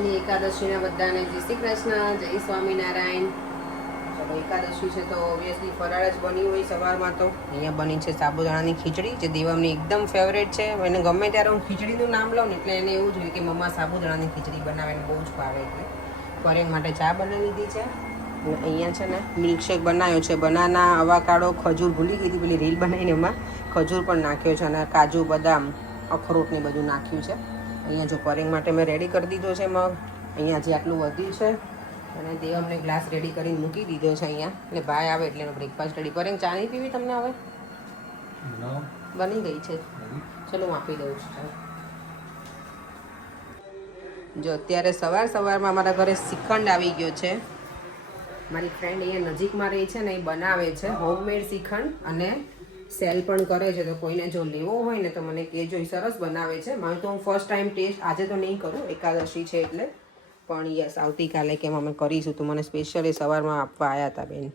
આજની એકાદશીના બધાને જય શ્રી કૃષ્ણ, જય સ્વામિનારાયણ. ચલો એકાદશી છે તો ઓબ્વિયસલી ફરાળ જ બની હોય સવારમાં. તો અહીંયા બની છે સાબુદાણાની ખીચડી, જે દેવમની એકદમ ફેવરેટ છે. એને ગમે ત્યારે હું ખીચડીનું નામ લઉં ને એટલે એને એવું જોઈએ કે મમ્મા સાબુદાણાની ખીચડી બનાવે, એને બહુ જ ભાવે. એટલે ફરેન માટે ચા બનાવી લીધી છે. અને અહીંયા છે ને મિલ્કશેક બનાવ્યો છે, બનાના, અવાકાડો, ખજૂર, ભૂલી ગઈ હતી પેલી રીલ બનાવીને એમાં ખજૂર પણ નાખ્યો છે, અને કાજુ, બદામ, અખરોટ ને બધું નાખ્યું છે. અહીંયા જો પરેંગ માટે મેં રેડી કરી દીધો છે મગ. અહીંયા જે આટલું વધ્યું છે અને દેવમને ગ્લાસ રેડી કરીને મૂકી દીધો છે અહીંયા. એટલે ભાઈ આવે એટલે એનો બ્રેકફાસ્ટ રેડી. પરેંગ ચા નહીં પીવી તમને હવે? બની ગઈ છે, ચલો હું આપી દઉં છું. જો અત્યારે સવારમાં મારા ઘરે શ્રીખંડ આવી ગયો છે. મારી ફ્રેન્ડ અહીંયા નજીકમાં રહી છે ને, એ બનાવે છે હોમમેડ શ્રીખંડ અને સેલ પણ કરે છે. તો કોઈને જો લેવો હોય ને તો મને કહેજો, એ સરસ બનાવે છે. મારું તો હું ફર્સ્ટ ટાઈમ ટેસ્ટ આજે તો નહીં કરું, એકાદશી છે એટલે, પણ યસ આવતીકાલે કેમ અમે કરીશું. તો મને સ્પેશિયલી સવારમાં આપવા આવ્યા હતા બેન.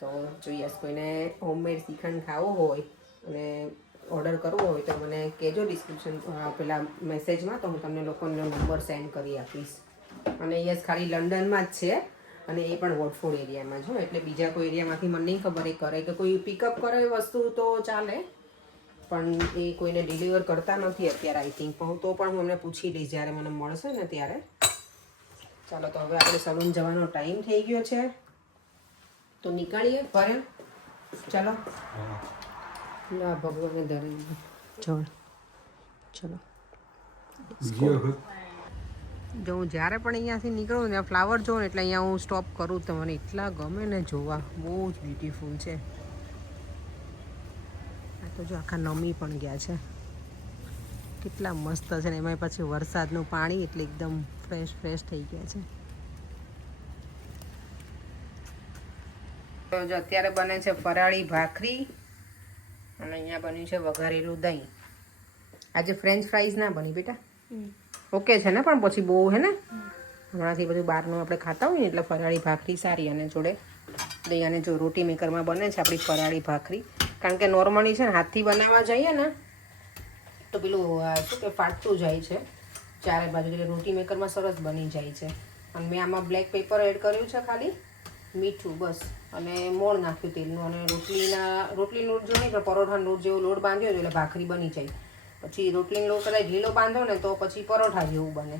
તો જો યસ કોઈને હોમમેડ શ્રીખંડ ખાવો હોય અને ઓર્ડર કરવો હોય તો મને કહેજો ડિસ્ક્રિપ્શન પેલા મેસેજમાં, તો હું તમને લોકોનો નંબર સેન્ડ કરી આપીશ. અને યસ ખાલી લંડનમાં જ છે, અને એ પણ વોટફોર્ડ એરિયામાં છો. એટલે બીજા કોઈ એરિયામાંથી મને નહીં ખબર એ કરે કે કોઈ પિકઅપ કરે વસ્તુ તો ચાલે, પણ એ કોઈને ડિલિવર કરતા નથી અત્યારે આઈ થિંક. પણ તો પણ હું અમને પૂછી લઈશ જ્યારે મને મળશે ને ત્યારે. ચાલો તો હવે આપણે સલૂન જવાનો ટાઈમ થઈ ગયો છે, તો નીકળીએ ફરે. ચાલો ના ભગવાને ધરી જળ. ચલો જો હું જ્યારે પણ અહીંયાથી નીકળું ને ફ્લાવર જોઉં ને એટલે અહીંયા હું સ્ટોપ કરું. તો મને એટલા ગમે ને જોવા, બહુ જ બ્યુટીફુલ છે. આ તો જો આખા નમી પણ ગયા છે, કેટલા મસ્ત છે ને. એમાં પછી વરસાદનું પાણી એટલે એકદમ ફ્રેશ થઈ ગયા છે. તો જો અત્યારે બને છે ફરાળી ભાખરી, અને અહીંયા બન્યું છે વઘારેલું દહીં. આજે ફ્રેન્ચ ફ્રાઈઝ ના બની બેટા, ઓકે છે ને, પણ પછી બહુ હે ને હમણાંથી બધું બહારનું આપણે ખાતા હોય ને, એટલે ફરાળી ભાખરી સારી. અને જોડે દહીં. અને જો રોટી મેકરમાં બને છે આપણી ફરાળી ભાખરી. કારણ કે નોર્મલી છે ને હાથથી બનાવવા જઈએ ને તો પેલું શું કે ફાટતું જાય છે ચારે બાજુ, એટલે રોટી મેકરમાં સરસ બની જાય છે. અને મેં આમાં બ્લેક પેપર એડ કર્યું છે, ખાલી મીઠું બસ, અને મોણ નાખ્યું તેલનું. અને રોટલી લોટ જો નહીં પણ પરોઠાનો લોટ જેવો લોટ બાંધ્યો એટલે ભાખરી બની જાય. પછી રોટલીનો લોટ કદાચ ઢીલો બાંધો ને તો પછી પરોઠા જેવું બને.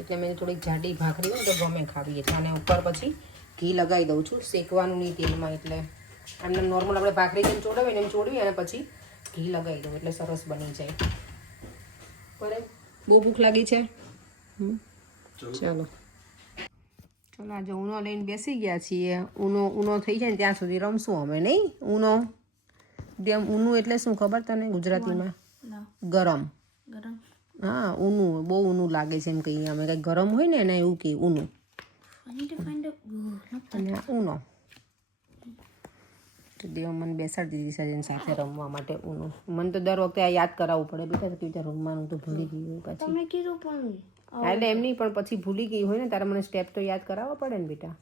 એટલે મેં થોડીક જાડી ભાખરી હોય તો ગમે ખાવી. એટલે અને ઉપર પછી ઘી લગાવી દઉં છું, શેકવાનું નહીં તેલમાં. એટલે આમને નોર્મલ આપણે ભાખરી જેમ ચોડાવીને એમ ચોડવી અને પછી ઘી લગાવી દઉં એટલે સરસ બની જાય. બરાબર, બહુ ભૂખ લાગી છે. ચાલો આજે ઊનો લઈને બેસી ગયા છીએ. ઊનો થઈ જાય ને ત્યાં સુધી રમશું અમે, નહીં? ઊનું એટલે શું ખબર તને ગુજરાતીમાં? ગરમ. હા, ઊનું. બહુ ઊનું લાગે છે એમ કહીએ અમે. કંઈક ગરમ હોય ને એને એવું કહે ઊનું. અને ઊનો તો દેવ મને બેસાડી દીધી છે એની સાથે રમવા માટે ઊનું. મને તો દર વખતે આ યાદ કરાવવું પડે બેટા, કેવી રીતે રમવાનું તો ભૂલી ગઈ હોય પછી. એટલે એમ નહીં, પણ પછી ભૂલી ગઈ હોય ને તારે મને સ્ટેપ તો યાદ કરાવવા પડે ને બેટા.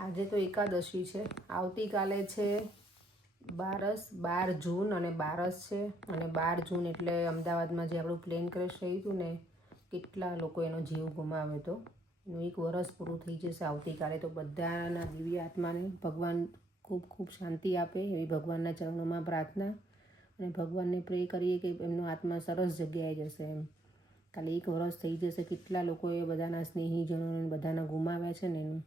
આજે તો એકાદશી છે, આવતીકાલે છે 12 જૂન અને 12 છે. અને 12 જૂન એટલે અમદાવાદમાં જે આપણું પ્લેન ક્રેશ થયું હતું ને, કેટલા લોકો એનો જીવ ગુમાવ્યો હતો. એનું 1 વર્ષ પૂરું થઈ જશે આવતીકાલે. તો બધાના દિવ્ય આત્માને ભગવાન ખૂબ ખૂબ શાંતિ આપે એવી ભગવાનના ચરણોમાં પ્રાર્થના. અને ભગવાનને પ્રે કરીએ કે એમનો આત્મા સરસ જગ્યાએ જશે એમ. કાલે 1 વર્ષ થઈ જશે. કેટલા લોકોએ બધાના સ્નેહીજનોને બધાના ગુમાવ્યા છે ને એનું.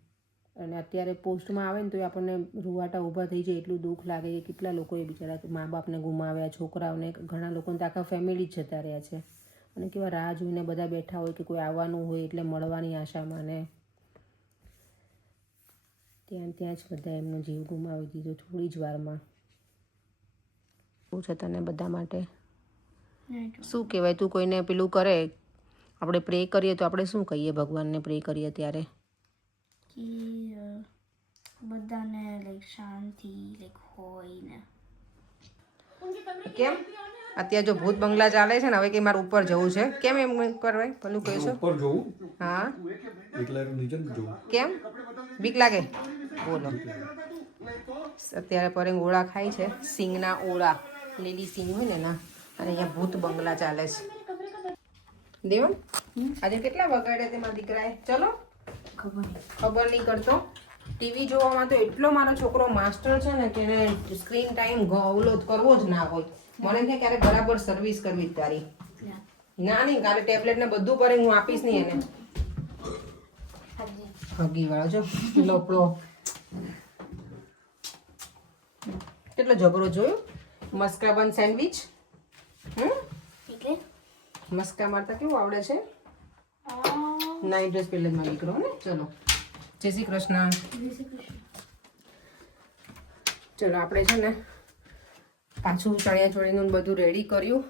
અને અત્યારે પોસ્ટમાં આવે ને તો આપણને રૂવાટા ઊભા થઈ જાય, એટલું દુઃખ લાગે કે કેટલા લોકોએ બિચારા મા બાપને ગુમાવ્યા, છોકરાઓને, ઘણા લોકોને તો આખા ફેમિલી જ જતા રહ્યા છે. અને કેવા રાહ જોઈને બધા બેઠા હોય કે કોઈ આવવાનું હોય એટલે મળવાની આશામાં, ને ત્યાં જ બધા એમનો જીવ ગુમાવી દીધો થોડી જ વારમાં. શું છે તને બધા માટે? શું કહેવાય? તું કોઈને પેલું કરે, આપણે પ્રે કરીએ તો આપણે શું કહીએ ભગવાનને પ્રે કરીએ ત્યારે? બધાને લાઈક શાંતિ લાઈક હોય ને. કેમ અત્યારે જો ભૂત બંગલા ચાલે છે ને, હવે કે મારે ઉપર જવું છે, કેમ એમ કરવાય? પેલું કહીશું ઉપર જવું. હા, કેમ બીક લાગે? બોલો. અત્યારે પરેંગ ઓળા ખાય છે, સિંગના ઓળા. લીલી સિંગ હોય ને ના, અને અહીંયા ભૂત બંગલા ચાલે છે. દેવન આજે કેટલા વગાડ્યા તે મારા દીકરાએ? ચલો ખબર નહીં કરતો. ટીવી જોવામાં તો એટલો મારો છોકરો માસ્ટર છે ને કે એને સ્ક્રીન ટાઈમ ઓલો કરવો જ ના હોય. મને કે ક્યારે બરાબર સર્વિસ કરવી તારી. ના નહીં, કાલે ટેબ્લેટ ને બધું કરે, હું આપીશ નહીં એને. હગી વાળો જો લોપડો કેટલો જબરો જોયું. મસ્કા બન સેન્ડવિચ. મસ્કા મારતા કેવું આવડે છે. નાઇટ ડ્રેસ પહેલે જ મારો દીકરો ને. ચલો જય શ્રી કૃષ્ણ. ચલો આપણે છે ને પાછું ચણિયા ચોળીનું બધું રેડી કર્યું.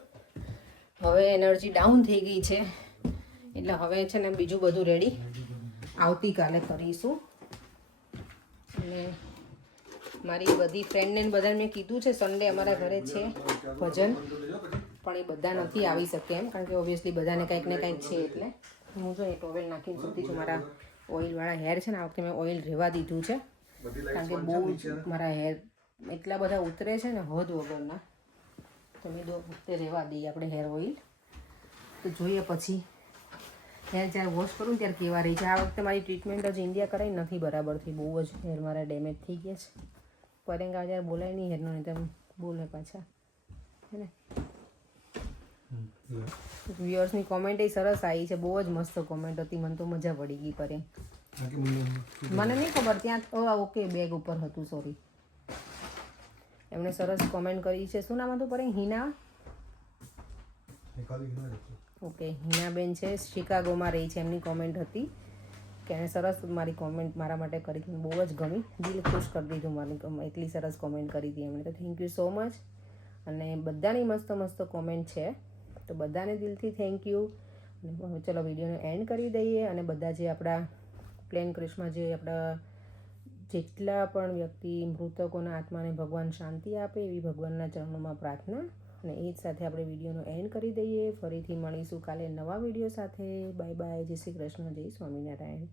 હવે એનર્જી ડાઉન થઈ ગઈ છે એટલે હવે છે ને બીજું બધું રેડી આવતીકાલે કરીશું. અને મારી બધી ફ્રેન્ડને બધાને મેં કીધું છે સન્ડે અમારા ઘરે છે ભજન, પણ એ બધા નથી આવી શકે એમ, કારણ કે ઓબ્વિયસલી બધાને કંઈક ને કંઈક છે. એટલે હું જો એ ટોવેલ નાખીને સૂતી છું. મારા ઓઇલવાળા હેર છે ને, આ વખતે મેં ઓઇલ રહેવા દીધું છે કારણ કે બહુ જ મારા હેર એટલા બધા ઉતરે છે ને હદ વગરના. તો મેં વખતે રહેવા દઈએ આપણે હેર ઓઇલ. તો જોઈએ પછી હેર જ્યારે વોશ કરું ત્યારે કેવા રહી છે. આ વખતે મારી ટ્રીટમેન્ટ જ ઇન્ડિયા કરાઈ નથી બરાબરથી. બહુ જ હેર મારા ડેમેજ થઈ ગયા છે. પરેંગા જ્યારે બોલાય નહીં હેરનો, નહીં તેમ બોલે પાછા, હે ને. વ્યુઅર્સની કોમેન્ટ એ સરસ આવી છે, બહુ જ મસ્ત કોમેન્ટ હતી. મને તો મજા પડી ગઈ. પરેંગ મને નહીં ખબર ત્યાં ઓકે બેગ ઉપર હતું, સોરી. એમણે સરસ કોમેન્ટ કરી છે. શું નામ હતું પરેંગ? હિના. ઓકે, હિનાબેન છે, શિકાગોમાં રહી છે. એમની કોમેન્ટ હતી કે એણે સરસ મારી કોમેન્ટ મારા માટે કરી. બહુ જ ગમી, દિલ ખુશ કરી દીધું મારી. એટલી સરસ કોમેન્ટ કરી હતી એમણે, તો થેન્ક યુ સો મચ. અને બધાની મસ્ત મસ્ત કોમેન્ટ છે, તો બધાને દિલથી થેન્ક યુ. અને ચલો વિડીયોને એન્ડ કરી દઈએ. અને બધા જે આપણા પ્લેન ક્રિશમાં જે આપણા જેટલા પણ વ્યક્તિ મૃતકોના આત્માને ભગવાન શાંતિ આપે એવી ભગવાનના ચરણોમાં પ્રાર્થના. અને એ જ સાથે આપણે વિડીયોનો એન્ડ કરી દઈએ. ફરીથી મળીશું કાલે નવા વિડીયો સાથે. Bye bye. જય શ્રી કૃષ્ણ. જય સ્વામિનારાયણ.